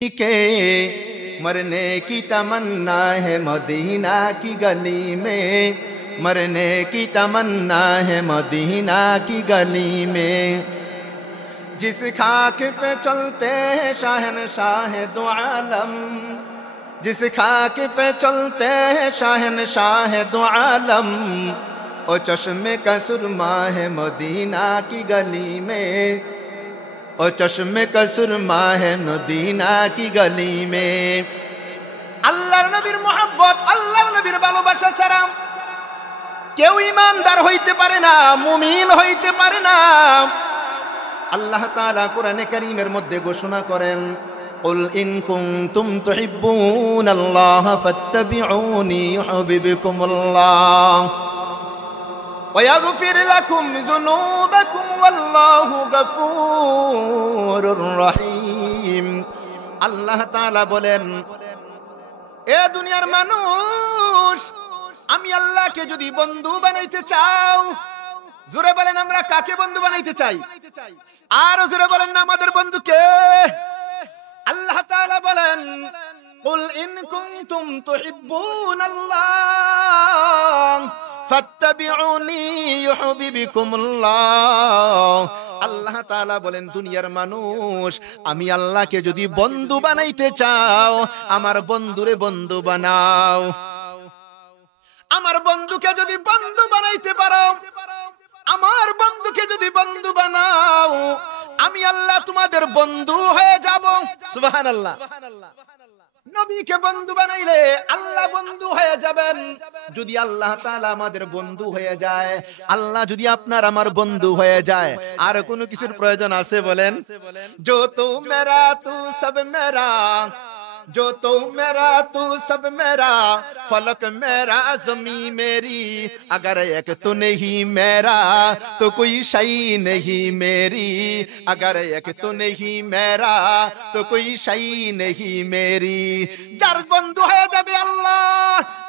के मरने की तमन्ना है मदीना की गली में, मरने की तमन्ना है मदीना की गली में। जिस खाक पे चलते हैं शाहनशाह दो आलम, जिस खाक पे चलते हैं शाहनशाह दो आलम, ओ चश्मे का सुरमा है मदीना की गली में, ओ चश्मे का सुरमा है मदीना की गली में। আল্লাহর নবীর মুহাব্বত, আল্লাহর নবীর ভালোবাসা ছাড়া কেউ ঈমানদার হইতে পারে না, মুমিন হইতে পারে না। আল্লাহ তাআলা কোরআনে কারীমের মধ্যে ঘোষণা করেন, কুল ইন কুনতুম তুহিব্বুনাল্লাহা ফাত্তাবিউনি ইউহিব্বুকুমুল্লাহ ويغفر لكم ذنوبكم والله غفور رحيم। আল্লাহ তাআলা বলেন, এ দুনিয়ার মানুষ, আমি আল্লাহকে যদি বন্ধু বানাইতে চাও, জোরে বলেন আমরা কাকে বন্ধু বানাইতে চাই? আর জোরে বলেন না আমাদের বন্ধু কে? আল্লাহ তাআলা বলেন, কুল ইন কুনতুম তুহিব্বুনাল্লাহ ফাত্তাবিউনি ইউহিব্বুকুমুল্লাহ। আল্লাহ তাআলা বলেন, দুনিয়ার মানুষ, আমি আল্লাহকে যদি বন্ধু বানাইতে চাও, আমার বন্ধুরে বন্ধু বানাও। আমার বন্ধুকে যদি বন্ধু বানাইতে পারো, আমার বন্ধুকে যদি বন্ধু বানাও, আমি আল্লাহ তোমাদের বন্ধু হয়ে যাব। সুবহানাল্লাহ। নবীকে বন্ধু বানাইলে আল্লাহ বন্ধু হয়ে যাবেন। যদি আল্লাহ তাআলা আমাদের বন্ধু হয়ে যায়, আল্লাহ যদি আপনার আমার বন্ধু হয়ে যায়, আর কোনো কিছুর প্রয়োজন আছে বলেন? जो तू मेरा तू सब मेरा, जो तू मेरा तू सब मेरा, फलक मेरा ज़मीं मेरी, अगर एक तू नहीं मेरा तो कोई शई नहीं मेरी, अगर एक तू नहीं मेरा तो कोई शई नहीं मेरी। যার বন্ধু হয়ে যাবে আল্লাহ,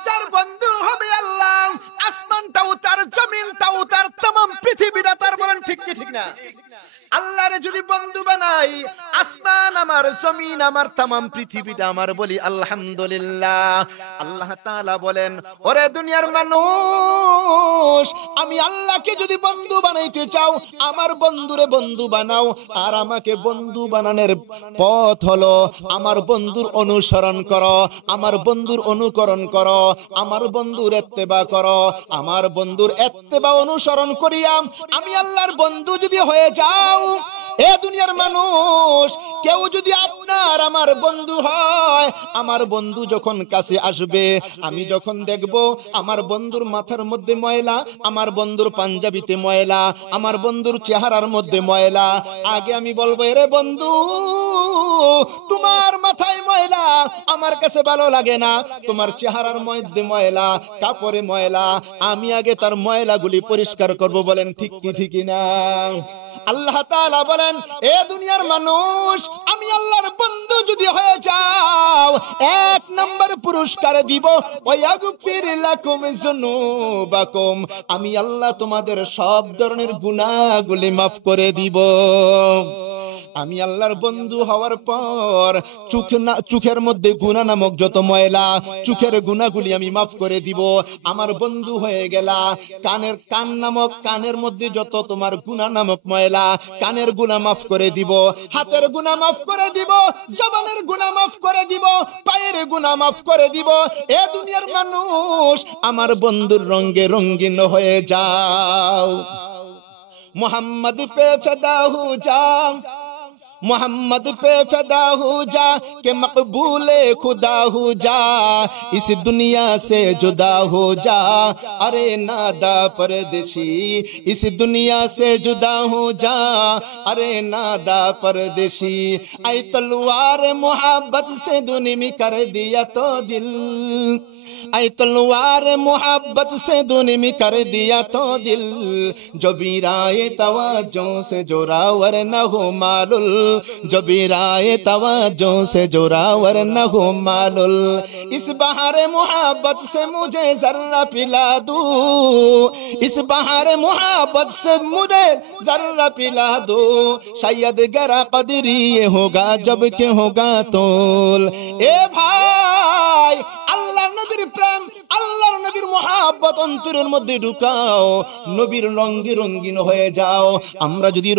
যার বন্ধু হবে আল্লাহ, আসমানটাও তার, জমিনটাও তার, तमाम পৃথিবীটা তার। বলেন ঠিক কি ঠিক না? আল্লাহরে যদি বন্ধু বানাই, আসমান আমার, জমিন আমার, तमाम পৃথিবীটা আমার, বলি আলহামদুলিল্লাহ। আল্লাহ তাআলা বলেন, ওরে দুনিয়ার মানুষ, আমি আল্লাহকে যদি বন্ধু বানাইতে চাও, আমার বন্ধুরে বন্ধু বানাও। আর আমাকে বন্ধু বানানোর পথ হলো, আমার বন্ধুর অনুসরণ করো, আমার বন্ধুর অনুকরণ করো, আমার বন্ধুর ইত্তেবা করো। আমার বন্ধুর ইত্তেবা অনুসরণ করিয়া আমি আল্লাহর বন্ধু যদি হয়ে যাও, এ দুনিয়ার মানুষ, কেউ যদি আপনার আমার বন্ধু হয়, আমার বন্ধু যখন কাছে আসবে, আমি যখন দেখব আমার বন্ধুর মাথার মধ্যে ময়লা, আমার বন্ধুর পাঞ্জাবিতে ময়লা, আমার বন্ধুর চেহারার মধ্যে ময়লা, আগে আমি বলবো, এরে বন্ধু, তোমার মাথায় ময়লা, আমার কাছে ভালো লাগে না। তোমার চেহারার মধ্যে ময়লা, কাপড়ে ময়লা, আমি আগে তার ময়লাগুলি পরিষ্কার করব। বলেন ঠিক কি ঠিক না? আল্লাহ তাআলা বলেন, এ দুনিয়ার মানুষ, আমি আল্লাহর বন্ধু যদি হয়ে যাও, এক নম্বর পুরস্কার দিব, ওয়াগফির লাকুম যুনুবাকুম, আমি আল্লাহ তোমাদের সব ধরনের গুনাহগুলি মাফ করে দিব। আমি আল্লাহর বন্ধু হওয়ার পর চোখের মধ্যে গুনাহ নামক যত ময়লা, চোখের গুনাহগুলি আমি মাফ করে দিব। আমার বন্ধু হয়ে গেলা, কানের মধ্যে যত তোমার গুনাহ নামক ময়লা, কানের গুনাহ মাফ করে দিব, হাতের গুনাহ মাফ করে দিব, জবানের গুনাহ মাফ করে দিব, পায়ের গুনাহ মাফ করে দিব। এ দুনিয়ার মানুষ, আমার বন্ধুর রঙে রঙিন হয়ে যাও। मोहम्मद पे फिदा हो जा, मोहम्मद पे फिदा हो जा, के मकबूले खुदा हो जा, इस दुनिया से जुदा हो जा, अरे नादा परदेशी, इस दुनिया से जुदा हो जा, अरे नादा परदेशी। आई तलवार मोहब्बत से दुनिया में कर दिया तो दिल, आई तलवार मोहब्बत से दुनिया में कर दिया तो दिल, जो बीराए तवज्जो से जोरावर न हो मालुल, जो भी राय तवज्जो से जोरावर न हो मालुल इस बहारे मोहब्बत से मुझे जर्रा पिला दो इस बहारे मोहब्बत से मुझे जर्रा पिला दो शायद गरा कदरी ये होगा जब के होगा तोल ए भाई अल्लाह नबीर प्रेम আল্লাহর নবীর মোহাব্বত অন্তরের মধ্যে ঢুকাও নবীর রঙে রঙিন হয়ে যাও আমরা যদি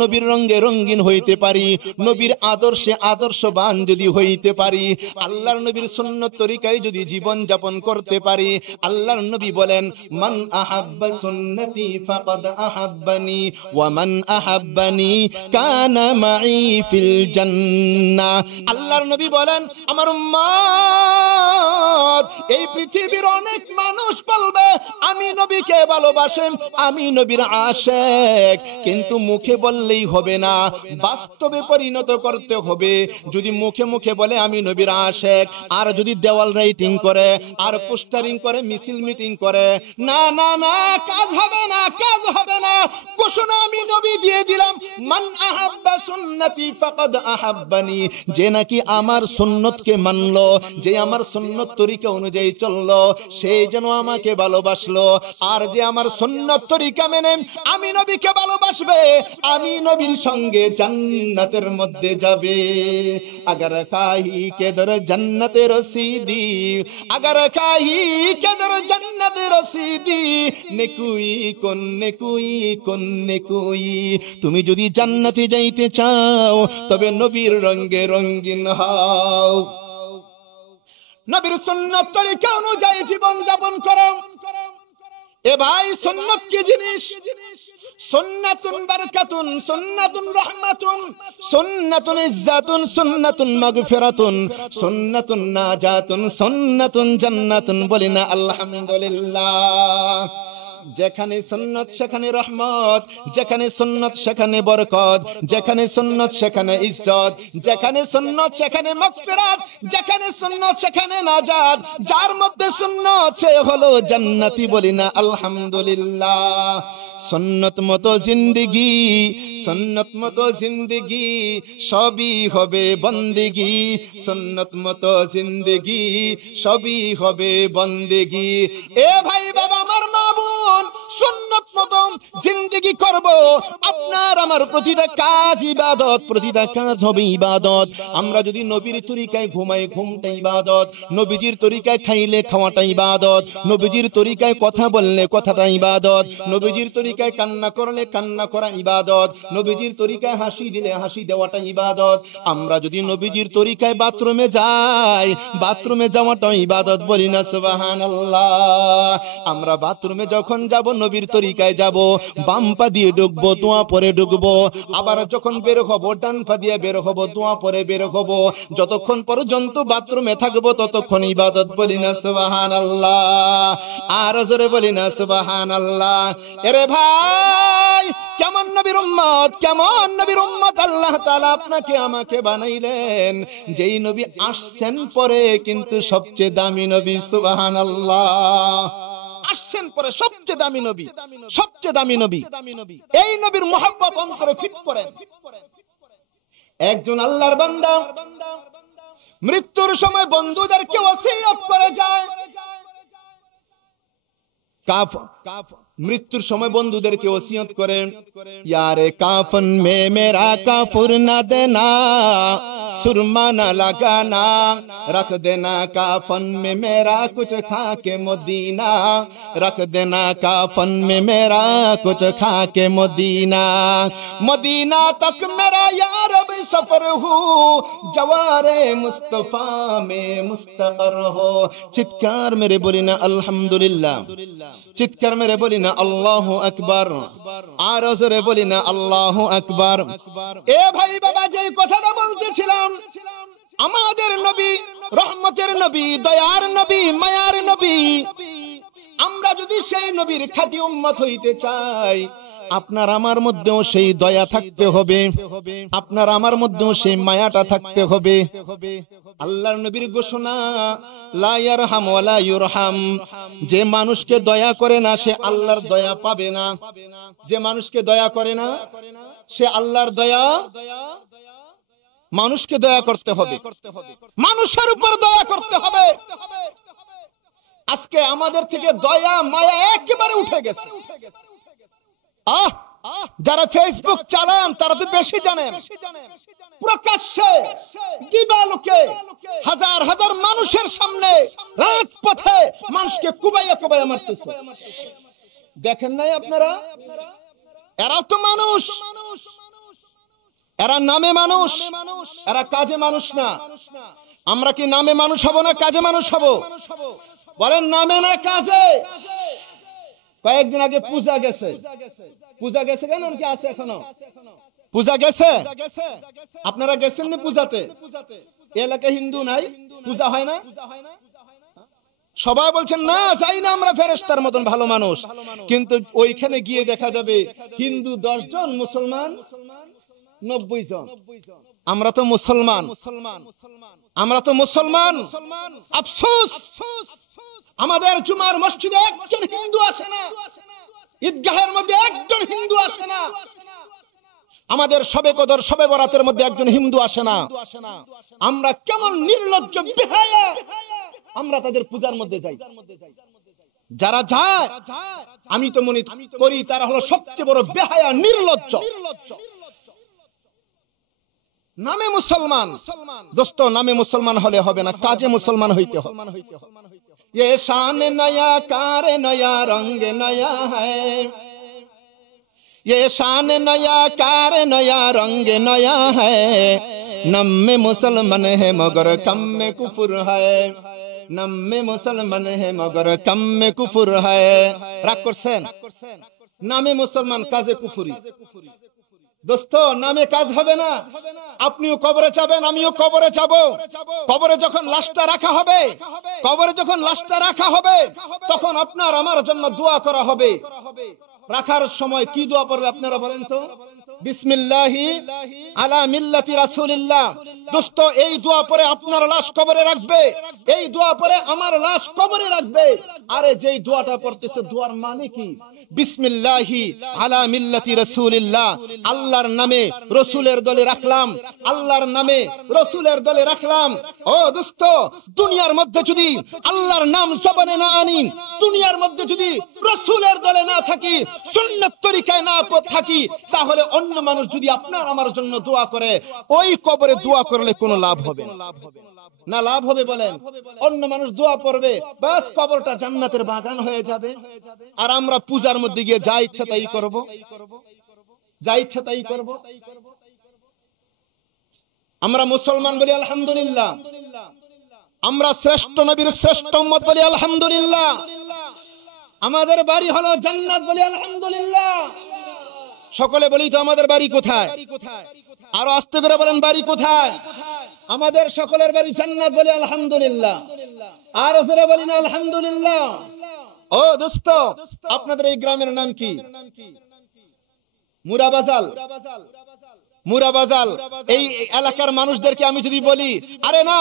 নবীর রঙে রঙিন হইতে পারি নবীর আদর্শে আদর্শবান যদি হইতে পারি আল্লাহর নবীর সুন্নাত তরিকায় যদি জীবন যাপন করতে পারি আল্লাহর নবী বলেন মান আহাব্বা সুন্নতি ফাকাদ আহাব্বানি ওয়া মান আহাব্বানি কানা মাই ফিল জান্নাহ আল্লাহর নবী বলেন আমার উম্মত এই পৃথিবীর অনেক মানুষ বলবে আমি নবীকে ভালোবাসি আমি নবীর আশিক কিন্তু মুখে বললেই হবে না বাস্তবে পরিণত করতে হবে যদি মুখে মুখে বলে আমি নবীর আশিক আর যদি দেওয়াল রাইটিং করে আর পোস্টারিং করে মিছিল মিটিং করে না না না কাজ হবে না ঘোষণা আমি নবী দিয়ে দিলাম মান আহাব্বা সুন্নতি ফাকাদ আহাব্বানি যে নাকি আমার সুন্নতকে মানলো যে আমার সুন্নত তরিকা অনুযায়ী চললো সেই যেন আমাকে ভালোবাসলো আর যে আমার সুন্নত তরিকা মেনে আমি নবীকে ভালোবাসবে আমি নবীর সঙ্গে জান্নাতের মধ্যে যাবে अगर खाही के दर जन्नत रसीदी अगर खाही के दर जन्नत रसीदी নেকুই তুমি যদি জান্নাতে যাইতে চাও তবে নবীর রঙে রঙিন হও নবীর সুন্নাত তরিকা অনুযায়ী জীবন যাপন করো এ ভাই সুন্নাত কি জিনিস সুন্নাতুন বারাকাতুন সুন্নাতুন রাহমাতুন সুন্নাতুন ইজ্জাতুন সুন্নাতুন মাগফিরাতুন সুন্নাতুন নাজাতুন সুন্নাতুন জান্নাতুন বলিনা আলহামদুলিল্লাহ যেখানে সুন্নাত সেখানে রহমত যেখানে সুন্নাত সেখানে বরকত যেখানে সুন্নাত সেখানে ইজ্জত যেখানে সুন্নাত সেখানে মাগফিরাত যেখানে সুন্নাত সেখানে নাজাত যার মধ্যে সুন্নাত সে হলো জান্নাতি বলিনা আলহামদুলিল্লাহ সুন্নত মতো জিন্দেগি সবই হবে বন্দেগি সুন্নত মতো জিন্দেগি সবই হবে বন্দেগি এ ভাই বাবা আমার মা বোন সুন্নত মতো জিন্দেগি করব আপনার আমার প্রতিটা কাজ ইবাদত প্রতিটা কাজ হবে ইবাদত আমরা যদি নবীর তরিকায় ঘুমাই ঘুমটা ইবাদত নবীজির তরিকায় খাইলে খাওয়াটা ইবাদত নবীজির তরিকায় কথা বললে কথাটা ইবাদত নবীজির তরিকায় কান্না করলে কান্না করা ইবাদত নবীজির তরিকায় হাসি দিলে হাসি দেওয়াটা ইবাদত আমরা যদি নবীজির তরিকায় বাথরুমে যাই বাথরুমে যাওয়াটা ইবাদত বলি না সুবহানাল্লাহ আমরা বাথরুমে যখন যাব নবীর তরিকায় যাব বাম পা দিয়ে ঢুকবো দোয়া পরে ঢুকবো আবার যখন বের হব ডান পা দিয়ে বের হব দোয়া পরে বের হব যতক্ষণ পর্যন্ত বাথরুমে থাকবো ততক্ষণ ইবাদত বলি না সুবহানাল্লাহ আর জোরে বলি না সুবহানাল্লাহ এরে ভাই কেমন নবীর উম্মত আল্লাহ তাআলা আপনাকে আমাকে বানাইলেন যেই নবী আসছেন পরে কিন্তু সবচেয়ে দামি নবী সুবহানাল্লাহ আসছেন পরে সবচেয়ে দামি নবী এই নবীর মহব্বত অন্তরে ফিট করেন একজন আল্লাহর বান্দা মৃত্যুর সময় বন্ধুদেরকে ওসিয়ত করে যায় মৃত্যুর সময় বন্ধুদেরকে ওসিয়ত করেন ইয়ারে কাফন মে মেরা কাফুর না দেনা সুরমা না লাগানা रख देना काफन में मेरा कुछ खा के मदीना रख देना काफन में मेरा कुछ खा के मदीना तक मेरा यार अब सफर हो जवारे मुस्तफा में मुस्तकर हो चित्कार मेरे बोली ना अल्हम्दुलिल्लाह चित्कार मेरे बोली ना अल्लाहु अकबर আর জোরে বলি না আল্লাহু আকবার এ ভাই বাবা যেই কথাটা বলতেছিলাম আমাদের নবী রহমতের নবী দয়ার নবী মায়ার নবী আমরা যদি সেই নবীর খাঁটি উম্মত হইতে চাই আপনার আমার মধ্যেও সেই দয়া থাকতে হবে আপনার আমার মধ্যেও সেই মায়াটা থাকতে হবে আল্লাহর নবীর ঘোষণা লা ইয়ারহাম ওয়ালা ইউরহাম যে মানুষকে দয়া করে না সে আল্লাহর দয়া পাবে না যে মানুষকে দয়া করে না সে আল্লাহর দয়া মানুষকে দয়া করতে হবে, মানুষের উপর দয়া করতে হবে। আজকে আমাদের থেকে দয়া মায়া একেবারে উঠে গেছে। যারা ফেসবুক চালান তারা তো বেশি জানেন, প্রকাশ্যে দিবালোকে হাজার হাজার মানুষের সামনে রাজপথে মানুষকে কুবাইয়া কুবাইয়া মারতেছে। দেখেন নাই আপনারা? এরা তো মানুষ, এরা নামে মানুষ, এরা কাজে মানুষ না। আমরা কি নামে মানুষ হব না কাজে মানুষ হব? বলেন নামে না কাজে? কয়েকদিন আগে পূজা গেছে, পূজা গেছে কেন কি আছে এখনো? পূজা গেছে, আপনারা গেছেন না পূজাতে? এলাকায় হিন্দু নাই, পূজা হয় না? সবাই বলছেন না যাই না, আমরা ফেরেশতার মতন ভালো মানুষ। কিন্তু ওইখানে গিয়ে দেখা যাবে হিন্দু 10 জন, মুসলমান 90 জন। আমরা তো মুসলমান, আমরা তো মুসলমান। আফসোস, আমাদের জুমার মসজিদে একজন হিন্দু আসে না, ঈদগাহের মধ্যে একজন হিন্দু আসে না, আমাদের শবে কদর শবে বরাতের মধ্যে একজন হিন্দু আসে না। আমরা কেমন নির্লজ্জ বেহায়া, আমরা তাদের পূজার মধ্যে যাই। যারা যায় আমি তো মনে করি তারা হলো সবচেয়ে বড় বেহায়া নির্লজ্জ। নামে মুসলমান, দোস্ত নামে মুসলমান হলে হবে না, কাজে মুসলমান হইতে হবে। ये शान नया कार नया रंग नया है, ये शान नया कार नया रंग नया है, नम में मुसलमान है मगर कम में कुफर है, नम में मुसलमान है मगर कम में कुफर है। রাগ করছেন? নামে মুসলমান কাজে কুফরি। দোস্ত নামে কাজ হবে না। আপনিও কবরে যাবেন, আমিও কবরে যাব। কবরে যখন লাশটা রাখা হবে, কবরে যখন লাশটা রাখা হবে, তখন আপনার আমার জন্য দোয়া করা হবে। রাখার সময় কি দোয়া পড়বে আপনারা বলেন তো? বিসমিল্লাহি আলা মিল্লাতি রাসূলিল্লাহ। দোস্ত এই দোয়া পরে আপনার লাশ কবরে রাখবে, এই দোয়া পরে আমার লাশ কবরে রাখবে। আরে যেই দোয়াটা পড়তেছে দোয়ার মানে কি? বিসমিল্লাহি আলা মিল্লাতি রাসূলিল্লাহ, আল্লাহর নামে রাসূলের দলে রাখলাম, আল্লাহর নামে রাসূলের দলে রাখলাম। ও দোস্ত, দুনিয়ার মধ্যে যদি আল্লাহর নাম জবানে না আনি, দুনিয়ার মধ্যে যদি রাসূলের দলে না থাকি, সুন্নাত তরিকায় না থাকি, তাহলে অন্য মানুষ যদি আপনার আমার জন্য দোয়া করে, ওই কবরে দোয়া করলে কোনো লাভ হবে না। লাভ হবে বলেন? অন্য মানুষ দোয়া পড়বে, বাস কবরটা জান্নাতের বাগান হয়ে যাবে। আর আমরা পূজার মধ্যে গিয়ে যা ইচ্ছা তাই করব, যা ইচ্ছা তাই করব। আমরা মুসলমান বলি আলহামদুলিল্লাহ, আমরা শ্রেষ্ঠ নবীর শ্রেষ্ঠ উম্মত বলি আলহামদুলিল্লাহ, আমাদের বাড়ি হলো জান্নাত বলি আলহামদুলিল্লাহ। সকলে বলি তো আমাদের বাড়ি কোথায়? আরো আস্তে করে বলেন বাড়ি কোথায়? আমাদের সকলের বাড়ি জান্নাত বলি আলহামদুলিল্লাহ। আর জোরে বলি না আলহামদুলিল্লাহ। ও দোস্ত, আপনাদের এই গ্রামের নাম কি? মুরাবাজাল। মুরাবাজাল। এই এলাকার মানুষদেরকে আমি যদি বলি আরে না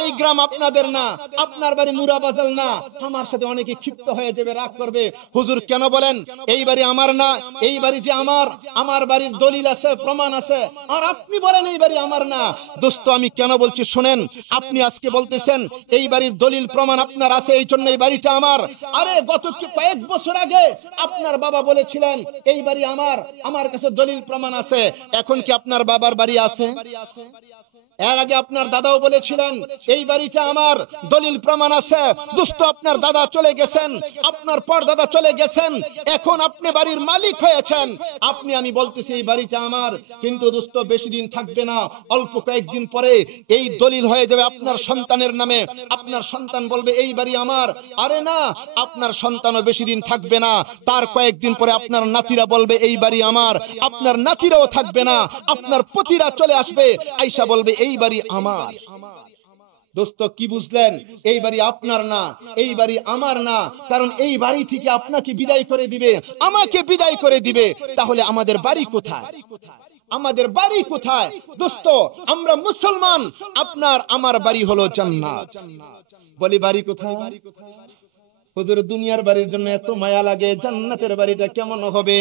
এই গ্রাম আপনাদের না, আপনার বাড়ি মুরাবাজাল না, আমার সাথে অনেকে ক্ষিপ্ত হয়ে যাবে, রাগ করবে। হুজুর কেন বলেন এই বাড়ি আমার না? এই বাড়ি যে আমার, আমার বাড়ির দলিল আছে, প্রমাণ আছে, আর আপনি বলেন এই বাড়ি আমার না। দোস্ত আমি কেন বলছি শুনেন। আপনি আজকে বলতেছেন এই বাড়ির দলিল প্রমাণ আপনার আছে, এই জন্য এই বাড়িটা আমার। আরে গত কয়েক বছর আগে আপনার বাবা বলেছিলেন এই বাড়ি আমার, আমার কাছে দলিল প্রমাণ আছে। এখন কি আপনার বাবার বাড়ি আছে? এর আগে আপনার দাদাও বলেছিলেন এই বাড়িটা আমার, দলিল প্রমাণ আছে। দোস্ত আপনার দাদা চলে গেছেন, আপনার পরদাদা চলে গেছেন, এখন আপনি বাড়ির মালিক হয়েছেন। আপনি আমি বলতেছি এই বাড়িটা আমার, কিন্তু দোস্ত বেশি দিন থাকবে না, অল্প কয়েকদিন পরে এই দলিল হয়ে যাবে আপনার সন্তানের নামে। আপনার সন্তান বলবে এই বাড়ি আমার। আরে না, আপনার সন্তানও বেশি দিন থাকবে না, তার কয়েকদিন পরে আপনার নাতিরা বলবে এই বাড়ি আমার। আপনার নাতিরাও থাকবে না, আপনার পতিরা চলে আসবে, আয়েশা বলবে এই বাড়ি আমার। দোস্ত কি বুঝলেন? এই বাড়ি আপনার না, এই বাড়ি আমার না, কারণ এই বাড়ি থেকে আপনাকে বিদায় করে দিবে, আমাকে বিদায় করে দিবে। তাহলে আমাদের বাড়ি কোথায়? আমাদের বাড়ি কোথায়? দোস্ত আমরা মুসলমান, আপনার আমার বাড়ি হলো জান্নাত। বলি বাড়ি কোথায়? হুজুর দুনিয়ার বাড়ির জন্য এত মায়া লাগে, জান্নাতের বাড়িটা কেমন হবে?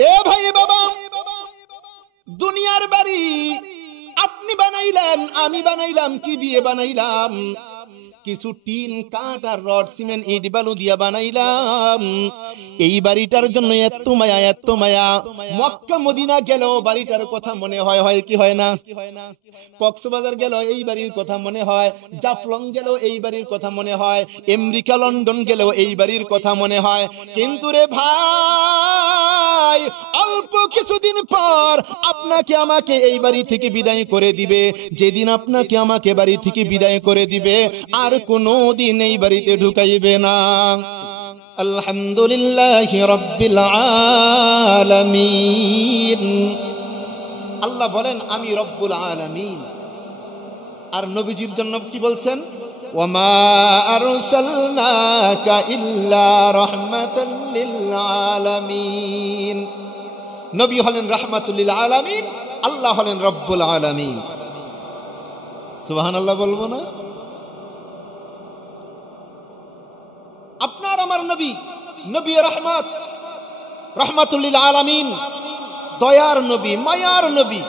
এ ভাই বাবা, দুনিয়ার বাড়ি আপনি বানাইলেন, আমি বানাইলাম, কি দিয়ে বানাইলাম? কিছু টিন, কাঠ আর রড, সিমেন্ট, ইট বালু দিয়া বানাইলাম। এই বাড়িটার জন্য এত মায়া, এত মায়া। মক্কা মদিনা গেলেও বাড়িটার কথা মনে হয়, হয় কি হয় না? কক্সবাজার গেল এই বাড়ির কথা মনে হয়, জাফলং গেল এই বাড়ির কথা মনে হয়, আমেরিকা লন্ডন গেলেও এই বাড়ির কথা মনে হয়। কিন্তু রে ভাই, অল্প কিছুদিন পর আপনাকে আমাকে এই বাড়ি থেকে বিদায় করে দিবে। যেদিন আপনাকে আমাকে বাড়ি থেকে বিদায় করে দিবে, আর কোনোদিন এই বাড়িতে ঢুকাইবে না। আলহামদুলিল্লাহি রাব্বিল আলামিন। আল্লাহ বলেন আমি রব্বুল আলামিন। আর নবীজির জন্য কি বলছেন? ওয়ামা আরসালনাকা ইল্লা রাহমাতাল লিল আলামিন। নবী হলেন রাহমাতুল লিল আলামিন, আল্লাহ হলেন রব্বুল আলামিন। সুবহানাল্লাহ বলবো না? আপনার আমার নবী, নবী রহমত, রাহমাতুল লিল আলামিন, দয়ার নবী, মায়ার নবী।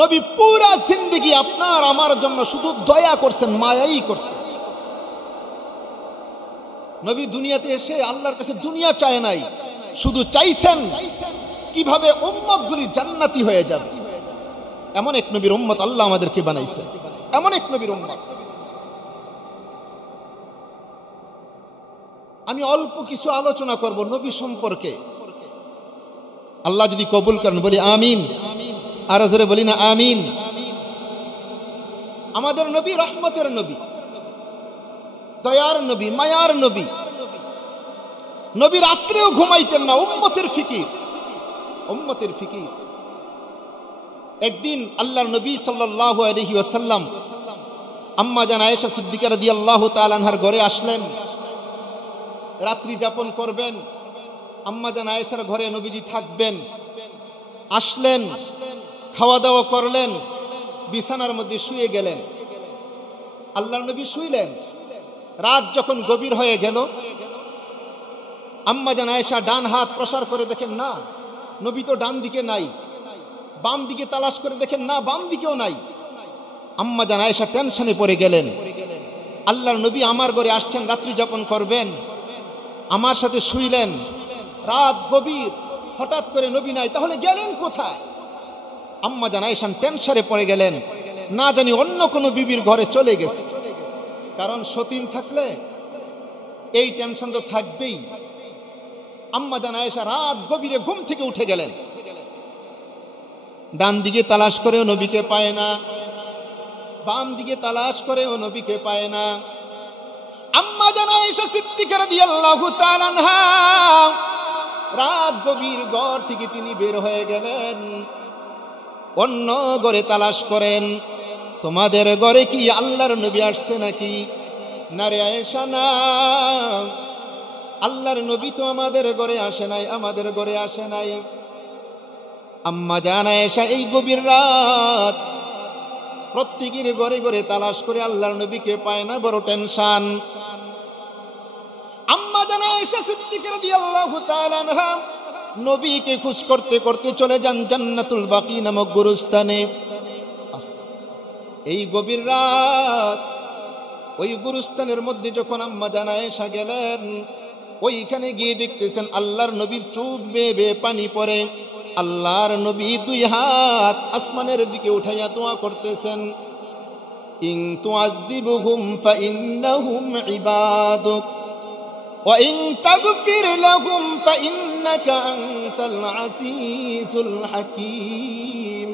নবী পুরা জিন্দেগি আপনার আমার জন্য শুধু দয়া করছেন, মায়াই করছেন। নবী দুনিয়াতে এসে আল্লাহর কাছে দুনিয়া চায় নাই, শুধু চাইছেন কিভাবে উম্মতগুলি জান্নাতি হয়ে যাবে। এমন এক নবীর উম্মত আল্লাহ আমাদেরকে বানাইছেন, এমন এক নবীর উম্মত। আমি অল্প কিছু আলোচনা করব নবী সম্পর্কে। আল্লাহ যদি কবুল করেন বলি আমিন, আর জোরে বলি না আমিন। আমাদের নবী রহমতের নবী, দয়ার নবী, মায়ার নবী। নবী রাত্রেও ঘুমাইতেন না, উম্মতের ফিকির, উম্মতের ফিকির। একদিন আল্লাহর নবী সাল্লাল্লাহু আলাইহি ওয়াসাল্লাম আম্মা জান আয়েশা সিদ্দিকা রাদিয়াল্লাহু তাআলা আনহার ঘরে আসলেন, রাত্রি যাপন করবেন। আম্মা জান আয়েশার ঘরে নবীজি থাকবেন। আসলেন, খাওয়া দাওয়া করলেন, বিছানার মধ্যে শুয়ে গেলেন। আল্লাহর নবী শুইলেন। রাত যখন গভীর হয়ে গেল, আম্মা জান আয়েশা ডান হাত প্রসার করে দেখেন না, নবী তো ডান দিকে নাই। বাম দিকে তালাশ করে দেখেন না, বাম দিকেও নাই। আম্মা জান আয়েশা টেনশনে পড়ে গেলেন। আল্লাহর নবী আমার ঘরে আসছেন, রাত্রি যাপন করবেন, আমার সাথে শুইলেন, রাত গভীর, হঠাৎ করে নবী নাই, তাহলে গেলেন কোথায়? আম্মা জান আয়েশা টেনশনে পড়ে গেলেন, না জানি অন্য কোনো বিবির ঘরে চলে গেছে। কারণ সতীন থাকলে এই টেনশন তো থাকবেই। আম্মা জান আয়েশা রাত গভীরে ঘুম থেকে উঠে গেলেন। ডান দিকে তালাশ করেও নবীকে পায় না, বাম দিকে তালাশ করেও নবীকে পায় না। আম্মা জান আয়েশা সিদ্দিকা রাদিয়াল্লাহু তাআলা আনহা রাত গভীর ঘর থেকে তিনি বের হয়ে গেলেন, অন্য ঘরে তালাশ করেন। তোমাদের ঘরে কি আল্লাহর নবী আসছে নাকি? না রে আয়েশা, না, আল্লাহর নবী তো আমাদের ঘরে আসে নাই, আমাদের ঘরে আসে নাই। আম্মা জান আয়েশা এই গভীর রাত প্রত্যেকের ঘরে ঘরে তালাশ করে আল্লাহর নবীকে পায় না, বড় টেনশন। আম্মা জান আয়েশা সিদ্দিকা রাদিয়াল্লাহু তাআলা আনহা নবীকে খোঁজ করতে করতে চলে যান জান্নাতুল বাকি নামক গুরুস্থানে। এই গভীর রাত ওই গুরুস্থানের মধ্যে যখন আম্মা জান আয়েশা গেলেন, ওইখানে গিয়ে দেখতেছেন আল্লাহর নবীর চোখ বেয়ে বেয়ে পানি পড়ে। আল্লাহর নবী দুই হাত আসমানের দিকে উঠাইয়া দোয়া করতেছেন, ইন তুআযিবহুম ফাইন্নাহুম ইবাদুক ওয়া ইন তাগফির লাহুম ফাইন্নাকা আনতাল আজিজুল হাকীম।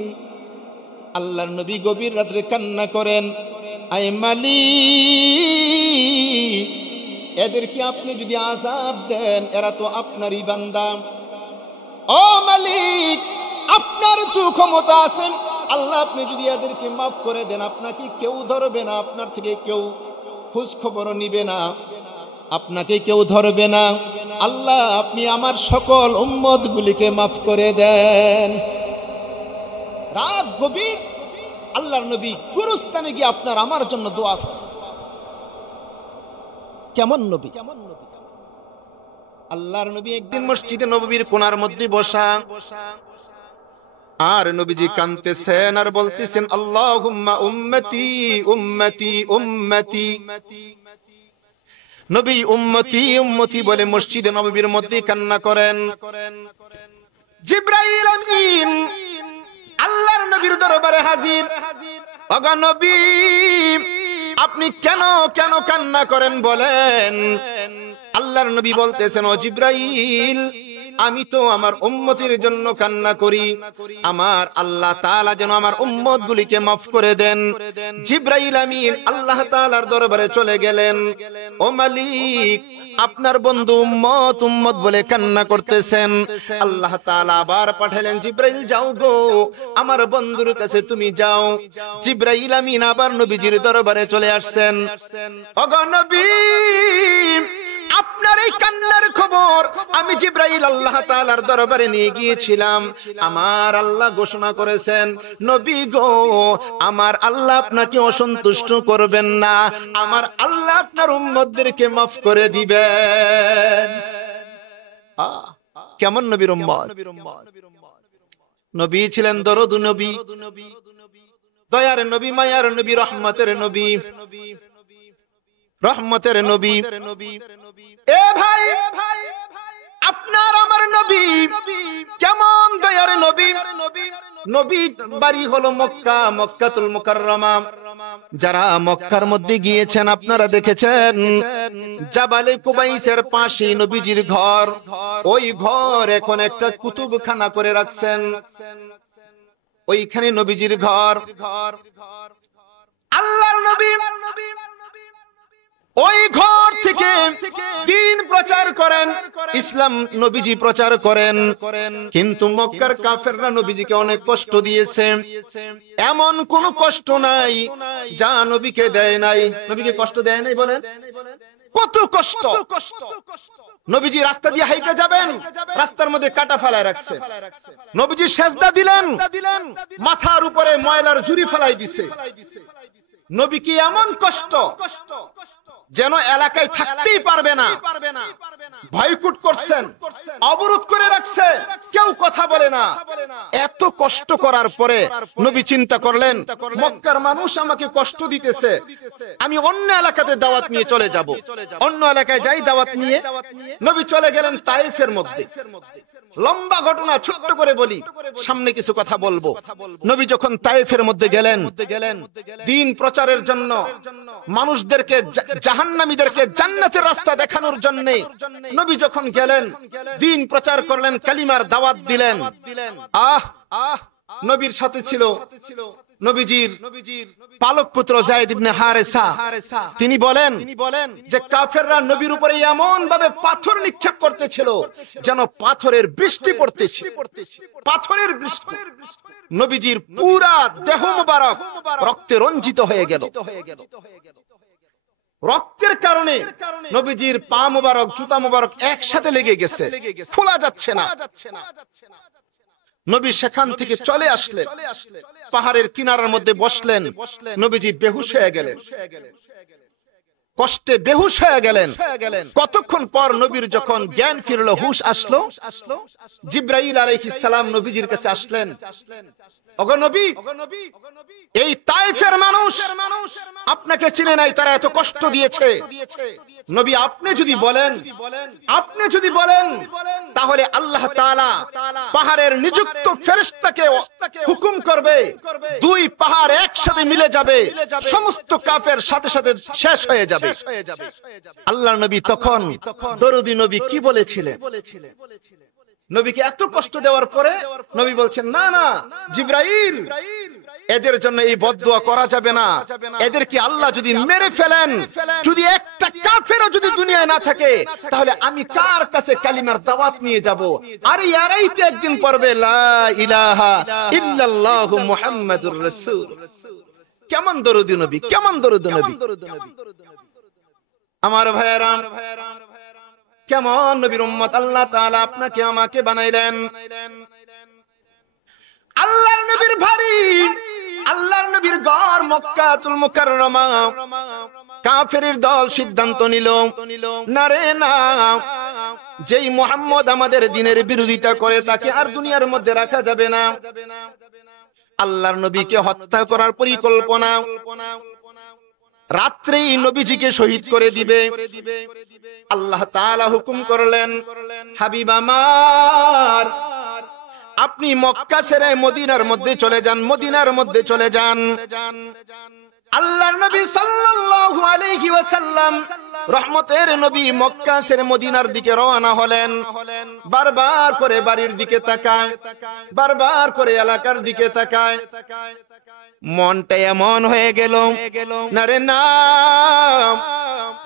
আল্লাহর নবী গভীর রাতে কান্না করেন, আয় মালিক, এদেরকে আপনি যদি আযাব দেন, এরা তো আপনারই বান্দা। ও মালিক, আপনার তো ক্ষমতা আছে। আল্লাহ, আপনি যদি এদেরকে মাফ করে দেন, আপনাকে কেউ ধরবে না, আপনার থেকে কেউ খোঁজ খবর নিবে না, আপনাকে কেউ ধরবে না। আল্লাহ, আপনি আমার সকল উম্মত গুলিকে মাফ করে দেন। রাত গভীর, আল্লাহর নবী গুরুস্থানে গিয়ে আপনার আমার জন্য দোয়া করেন। কেমন নবী, কেমন নবী! আল্লাহর নবী একদিন মসজিদে নববীর কোণার মধ্যে বসা, আর নবীজি কাঁদতেছেন আর বলতেছেন আল্লাহুম্মা উম্মতি উম্মতি উম্মতি। নবী উম্মতি উম্মতি বলে মসজিদে নববীর মধ্যে কান্না করেন। জিবরাইল আমিন আল্লাহর নবীর দরবারে হাজির। ওগো নবী, আপনি কেন কেন কান্না করেন বলেন। আল্লাহর নবী বলতেছেন, ও জিবরাইল, আমি তো আমার উম্মতের জন্য কান্না করি, আমার আল্লাহ তাআলা যেন আমার উম্মতগুলিকে মাফ করে দেন। জিবরাইল আমিন আল্লাহ তাআলার দরবারে চলে গেলেন। ও মালিক, আপনার বন্ধু উম্মত উম্মত বলে কান্না করতেছেন। আল্লাহ তাআলা আবার পাঠালেন, জিবরাইল যাও গো, আমার বন্ধুর কাছে তুমি যাও। জিবরাইল আমিন আবার নবীজির দরবারে চলে আসছেন। ওগো নবী, আপনার এই কান্নার খবর আমি জিবরাইল আল্লাহ তাআলার দরবারে নিয়ে গিয়েছিলাম। আমার আল্লাহ ঘোষণা করেছেন, নবী গো, আমার আল্লাহ আপনাকে অসন্তুষ্ট করবেন না, আমার আল্লাহ আপনার উম্মতদেরকে মাফ করে দিবেন। কেমন নবীর উম্মত? নবী ছিলেন দরদু নবী, দয়ার নবী, মায়ার নবী, রহমতের নবী, রহমতের নবী। এ ভাই, আপনার আমার নবী কেমন দয়ার নবী। নবী বাড়ি হলো মক্কা, মক্কাতুল মুকাররমা। যারা মক্কার মধ্যে গিয়েছেন আপনারা দেখেছেন, জাবালে কুবাইসের পাশে নবীজির ঘর। ওই ঘর এখন একটা কুতুবখানা করে রাখছেন, ওইখানে নবীজির ঘর। আল্লাহর নবী ওই ঘর থেকে দ্বীন প্রচার করেন, ইসলাম নবীজি প্রচার করেন। কিন্তু মক্কার কাফেররা নবীজিকে অনেক কষ্ট দিয়েছে। এমন কোন কষ্ট নাই যা নবীকে দেয় নাই। নবীকে কষ্ট দেয় নাই বলেন? কত কষ্ট! নবীজি রাস্তা দিয়ে হাইটে যাবেন, রাস্তার মধ্যে কাটা ফেলায় রাখছে। নবীজি সেজদা দিলেন, মাথার উপরে ময়লার ঝুড়ি ফেলাই দিছে। নবী কি এমন কষ্ট যেন এলাকায় থাকতেই পারবে না, ভয়কুট করছেন, অবরোধ করে রাখছে, কেউ কথা বলে না। এত কষ্ট করার পরে নবী চিন্তা করলেন, মক্কার মানুষ আমাকে কষ্ট দিতেছে, আমি অন্য এলাকাতে দাওয়াত নিয়ে চলে যাব। অন্য এলাকায় যাই দাওয়াত নিয়ে। নবী চলে গেলেন তায়েফের মধ্যে। লম্বা ঘটনা, ছোট্ট করে বলি, সামনে কিছু কথা বলবো। নবী যখন তায়েফের মধ্যে গেলেন দ্বীন প্রচারের জন্য, মানুষদেরকে, জাহান্নামীদেরকে জান্নাতের রাস্তা দেখানোর জন্য নবী যখন গেলেন, দ্বীন প্রচার করলেন, কালিমার দাওয়াত দিলেন। নবীর সাথে ছিল নবীজির পালক পুত্র যায়েদ ইবনে হারেসা। তিনি বলেন যে কাফেররা নবীর উপরে এমন ভাবে পাথর নিক্ষেপ করতেছিল যেন পাথরের বৃষ্টি পড়তেছিল, পাথরের বৃষ্টি। নবীজির পুরা দেহ মুবারক রক্তে রঞ্জিত হয়ে গেল। রক্তের কারণে নবীজির পা মুবারক, জুতা মুবারক একসাথে লেগে গেছে, খোলা যাচ্ছে না। নবী সেখান থেকে চলে আসলেন, পাহাড়ের কিনারার মধ্যে বসলেন। নবীজি বেহুশ হয়ে গেলেন, কষ্টে বেহুশ হয়ে গেলেন। কতক্ষণ পর নবীর যখন জ্ঞান ফিরলো, হুশ আসলো, জিবরাইল আলাইহিস সালাম নবীজির কাছে আসলেন। ওগো নবী, এই তায়েফের মানুষ আপনাকে চিনে নাই, তারা এত কষ্ট দিয়েছে। নবী আপনি যদি বলেন তাহলে আল্লাহ তাআলা পাহাড়ের নিযুক্ত ফেরেশতাকে হুকুম করবে, দুই পাহাড় একসাথে মিলে যাবে, সমস্ত কাফের সাথে সাথে শেষ হয়ে যাবে। আল্লাহর নবী তখন দরুদি নবী কি বলেছিলেন? নবীকে এত কষ্ট দেওয়ার পরে নবী বলছেন, না না জিবরাইল, এদের জন্য এই বদদুয়া করা যাবে না। এদেরকে আল্লাহ যদি মেরে ফেলেন, যদি একটা কাফেরও যদি দুনিয়ায় না থাকে, তাহলে আমি কার কাছে কালিমার দাওয়াত নিয়ে যাব? আরে এরাই তো একদিন পড়বে লা ইলাহা ইল্লাল্লাহু মুহাম্মাদুর রাসূল। কেমন দরুদ নবী, কেমন দরুদ নবী! আমার ভাইয়েরা, কেমন নবীর উম্মত আল্লাহ তাআলা আপনাকে আমাকে বানাইলেন। আল্লাহর নবীর বাড়ি, আল্লাহর নবীর ঘর মক্কাতুল মুকাররমা। কাফেরের দল সিদ্ধান্ত নিল, না রে না, যেই মুহাম্মদ আমাদের দ্বীনের বিরোধিতা করে তাকে আর দুনিয়ার মধ্যে রাখা যাবে না। আল্লাহর নবীকে হত্যা করার পরিকল্পনা, রাত্রেই নবীজিকে শহীদ করে দিবে। আল্লাহ তাআলা হুকুম করলেন, হাবিব আমার, আপনি মক্কা ছেড়ে মদিনার মধ্যে চলে যান, মদিনার মধ্যে চলে যান। আল্লাহর নবী সাল্লাল্লাহু আলাইহি ওয়াসাল্লাম রহমতের নবী মক্কা ছেড়ে মদিনার দিকে রওনা হলেন। বারবার করে বাড়ির দিকে তাকায়, বারবার করে এলাকার দিকে তাকায়। মনটা এমন হয়ে গেল, না রে না,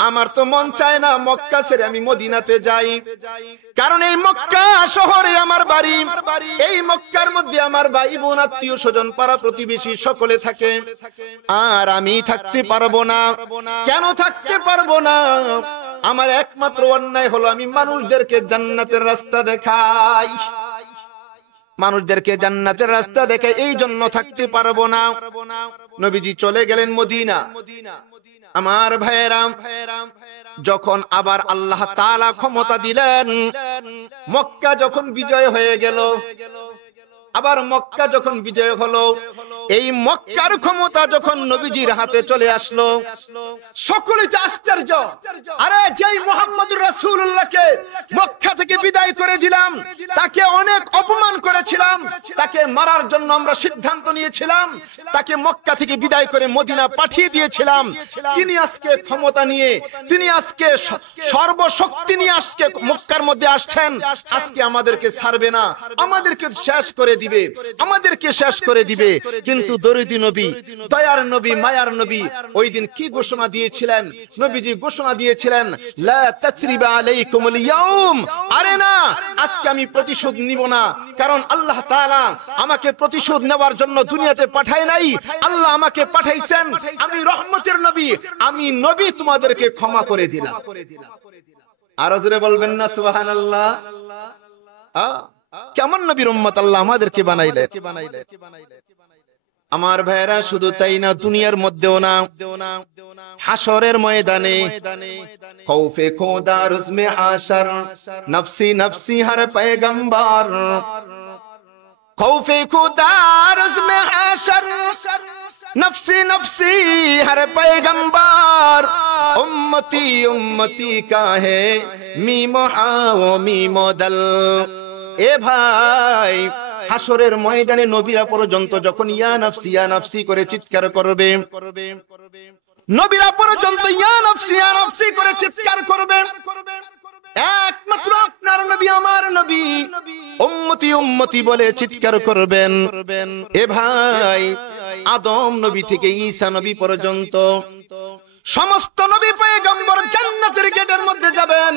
আমার তো মন চায় না মক্কা ছেড়ে আমি মদিনাতে যাই, কারণ এই মক্কা শহরে আমার বাড়ি, এই মক্কার মধ্যে আমার ভাই বোন আত্মীয় স্বজন পাড়া প্রতিবেশী সকলে থাকে, আর আমি থাকতে পারবো না। কেন থাকতে পারবো না? আমার একমাত্র অন্যায় হলো আমি মানুষদেরকে জান্নাতের রাস্তা দেখাই, মানুষদেরকে জান্নাতের রাস্তা দেখে, এই জন্য থাকতে পারবো না। নবীজি চলে গেলেন মদিনা। আমার ভাইয়েরা, যখন আবার আল্লাহ তাআলা ক্ষমতা দিলেন, মক্কা যখন বিজয় হয়ে গেল, আবার মক্কা যখন বিজয় হলো, এই মক্কার ক্ষমতা যখন নবীজির হাতে চলে আসলো, সকলেই তো আশ্চর্য। আরে যেই মুহাম্মদুর রাসূলুল্লাহকে মক্কা থেকে বিদায় করে দিলাম, তাকে অনেক অপমান করেছিলাম, তাকে মারার জন্য আমরা সিদ্ধান্ত নিয়েছিলাম, তাকে মক্কা থেকে বিদায় করে মদিনা পাঠিয়ে দিয়েছিলাম, তিনি আজকে ক্ষমতা নিয়ে, তিনি আজকে সর্বশক্তি নিয়ে আজকে মক্কার মধ্যে আসছেন, আজকে আমাদেরকে ছাড়বে না, আমাদেরকে শেষ করে দিবে, আমাদেরকে শেষ করে দিবে। কিন্তু দরদি নবী, দয়ার নবী, মায়ার নবী ওই দিন কি ঘোষণা দিয়েছিলেন? নবীজি ঘোষণা দিয়েছিলেন, লা তাসরিবা আলাইকুমুল ইয়াউম, আরে না, আজকে আমি প্রতিশোধ নিব না, কারণ আল্লাহ তাআলা আমাকে প্রতিশোধ নেওয়ার জন্য দুনিয়াতে পাঠায় নাই, আল্লাহ আমাকে পাঠাইছেন, আমি রহমতের নবী, আমি নবী তোমাদেরকে ক্ষমা করে দিলাম। আর জোরে বলবেন না সুবহানাল্লাহ। কেমন নবীর উম্মত আল্লাহ আমাদেরকে বানাইলেন। আমার ভাইরা, শুধু তাই না, দুনিয়ার মধ্যেও না, হাসরের ময়দানে খৌফে খোদা রুজমে হাসর, নফসি নফসি হর পয়গম্বর, খৌফে খোদা রুজমে হাসর, নফসি নফসি হর পয়গম্বর, উম্মতি উম্মতি কাহে মিমো আও মিমো দল। এ ভাই, হাসরের ময়দানে নবীরা পর্যন্ত যখন ইয়া নাফসি করে চিৎকার করবে, নবীরা পর্যন্ত ইয়া নাফসি করে চিৎকার করবে, একমাত্র আপনার নবী, আমার নবী উম্মতি উম্মতি বলে চিৎকার করবেন। এ ভাই, আদম নবী থেকে ঈসা নবী পর্যন্ত সমস্ত নবী পয়গম্বর জান্নাতের গেটের মধ্যে যাবেন।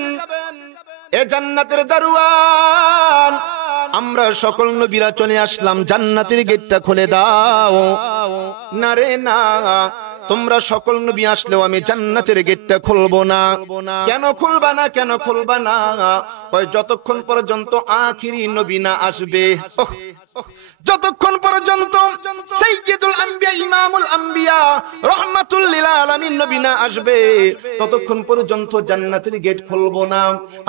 এ জান্নাতের দারওয়ান, আমরা সকল নবীরা চলে আসলাম, জান্নাতের গেটটা খুলে দাও। না রে না, তোমরা সকল নবী আসলেও আমি জান্নাতের গেটটা খুলবো না। কেন খুলবা না? কেন খুলবা না? যতক্ষণ পর্যন্ত আখিরি নবী না আসবে, যতক্ষণ পর্যন্ত সাইয়্যিদুল আম্বিয়া, ইমামুল আম্বিয়া, রাহমাতুল লিল আলামিন নবী না আসবে, ততক্ষণ পর্যন্ত জান্নাতের গেট খুলবো না।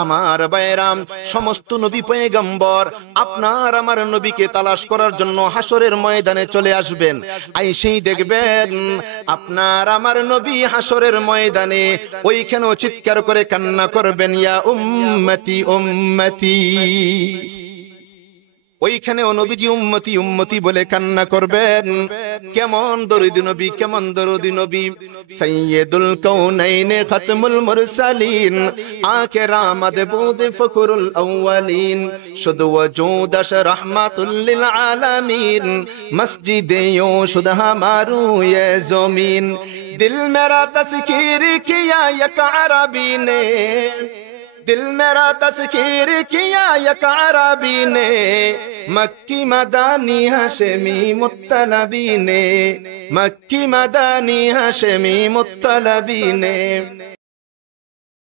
আমার ভাইরা, সমস্ত নবী পয়গম্বর আপনার আমার নবীকে তালাশ করার জন্য হাসরের ময়দানে চলে আসবেন। আইসেই দেখবেন আপনার আমার নবী হাসরের ময়দানে ওইখানেও চিৎকার করে কান্না করবেন, ইয়া উম্মতি উম্মতি। ওইখানে নবীজি উম্মতি উম্মতি বলে কান্না করবেন। কেমন দরুদি নবী, কেমন দরুদি নবী। সাইয়্যিদুল কাউনাইন খাতমুল মুরসালিন, আখির আমদ বুদ ফখরুল আউয়ালিন, শুধু ওজুদাশ রাহমাতুল লিল আলামিন, মসজিদে ইয়ো শুধু হামারু ये ज़मीन, दिल मेरा तस्कीर किया एक अरबी ने, दिल मेरा तस्कीर किया एक अरबी ने, मक्की मदानी हाशमी मुत्तलबी ने, मक्की मदानी हाशमी मुत्तलबी ने।